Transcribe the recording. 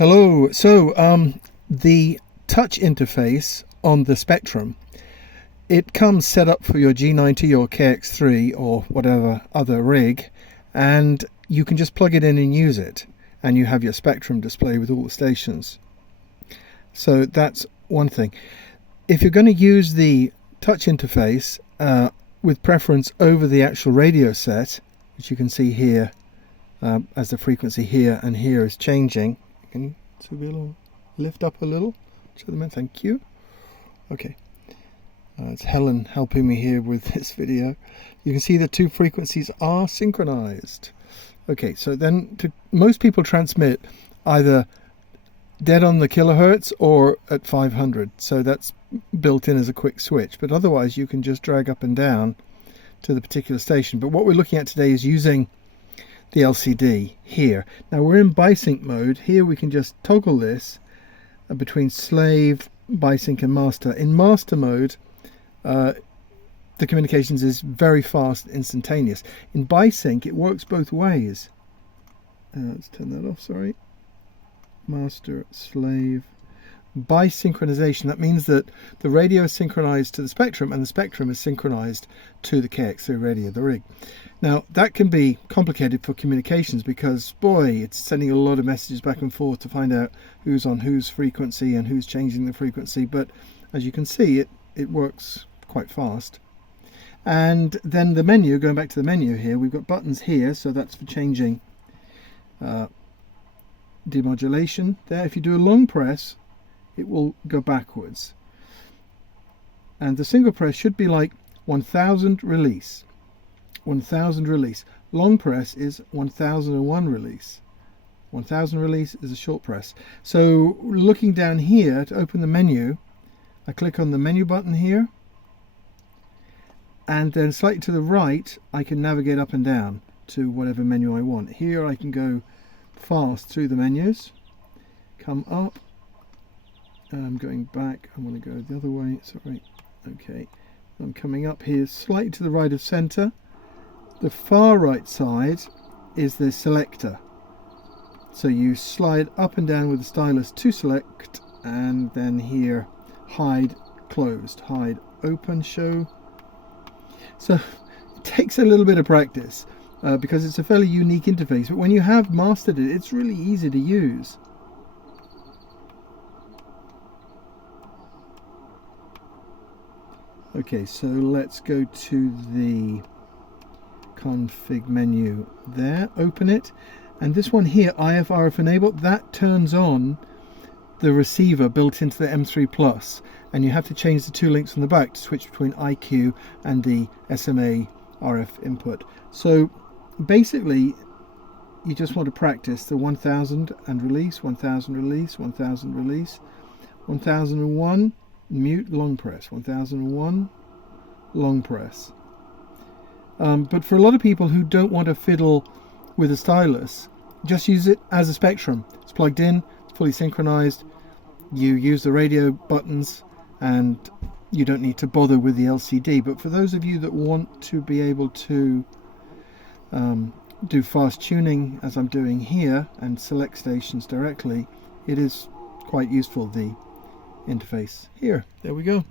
Hello. The touch interface on the Spectrum, it comes set up for your G90 or KX3 or whatever other rig, and you can just plug it in and use it, and you have your Spectrum display with all the stations. So that's one thing. If you're going to use the touch interface with preference over the actual radio set, which you can see here as the frequency here and here is changing. Can you lift up a little? Show them in, thank you. Okay, it's Helen helping me here with this video. You can see the two frequencies are synchronized. Okay, so then most people transmit either dead on the kilohertz or at 500, so that's built in as a quick switch, but otherwise you can just drag up and down to the particular station. But what we're looking at today is using the LCD here. Now we're in bisync mode. Here we can just toggle this between slave, bisync and master. In master mode the communications is very fast, instantaneous. In bisync it works both ways. Let's turn that off, sorry. Master, slave, bisynchronization. That means that the radio is synchronized to the Spectrum and the Spectrum is synchronized to the KX3 radio, the rig. Now that can be complicated for communications because, boy, it's sending a lot of messages back and forth to find out who's on whose frequency and who's changing the frequency, but as you can see it works quite fast. And then the menu, going back to the menu here, we've got buttons here, so that's for changing demodulation there. If you do a long press it will go backwards, and the single press should be like 1000 release, 1000 release. Long press is 1001 release. 1000 release is a short press. So looking down here to open the menu, I click on the menu button here, and then slightly to the right I can navigate up and down to whatever menu I want. Here I can go fast through the menus, come up, I'm going back, I want to go the other way, sorry, okay, I'm coming up here slightly to the right of center. The far right side is the selector, so you slide up and down with the stylus to select, and then here hide, closed, hide, open, show. So it takes a little bit of practice because it's a fairly unique interface, but when you have mastered it, it's really easy to use. Okay, so let's go to the config menu there, open it, and this one here, IF/RF enable, that turns on the receiver built into the M3 Plus, and you have to change the two links on the back to switch between IQ and the SMA RF input. So basically you just want to practice the 1000 and release, 1000 release, 1000 release, 1001 mute, long press, 1001 long press. But for a lot of people who don't want to fiddle with a stylus, just use it as a Spectrum. It's plugged in, fully synchronized, you use the radio buttons and you don't need to bother with the LCD. But for those of you that want to be able to do fast tuning as I'm doing here and select stations directly, it is quite useful, the interface here. There we go.